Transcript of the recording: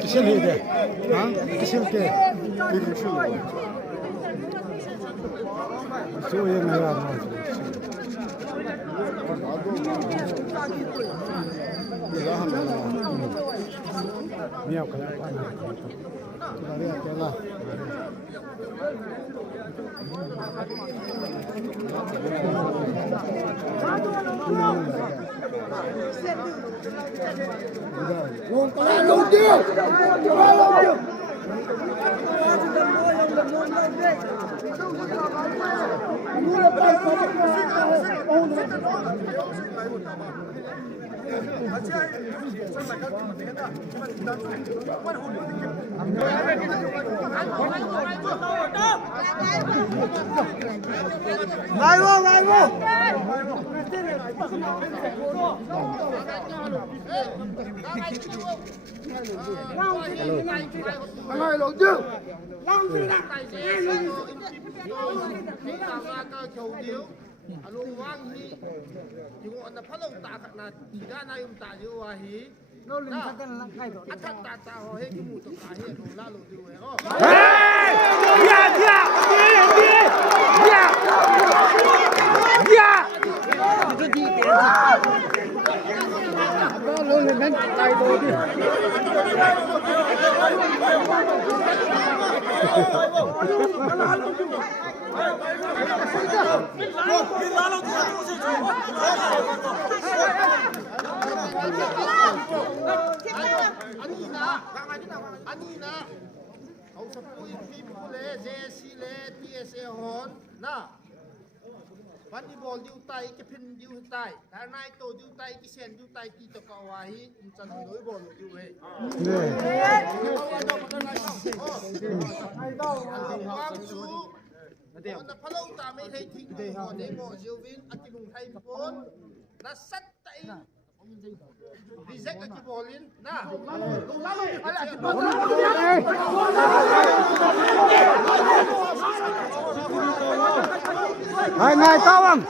Kişi miydi? Ha? Kişi ki? Bir kişi miydi? Su yemeği var mı? Miyak kadar var mı? Buraya gel. Luôn cái luôn chưa? Ngay vô. Ngay luôn chưa? Alo wang hi yung on na phalong ta na tiga na yung ta yo wa hi no lin ta kan lang kai do atat ta ho he ki mu to ka he no la lo di we ho ya itu di đó luôn lên đến tay tôi đi Anina, kau sepuluh tim boleh, JC le, TSA hon, na. Pani bol diu tai, kepin diu tai, karena itu diu tai, kisen diu tai, kita kawahi, insan doi bol diu he. Nah, kalau utama hai ting ko ne mo Jovin akinung hai pon na sat tai reject aki bolin na Hai này cao không?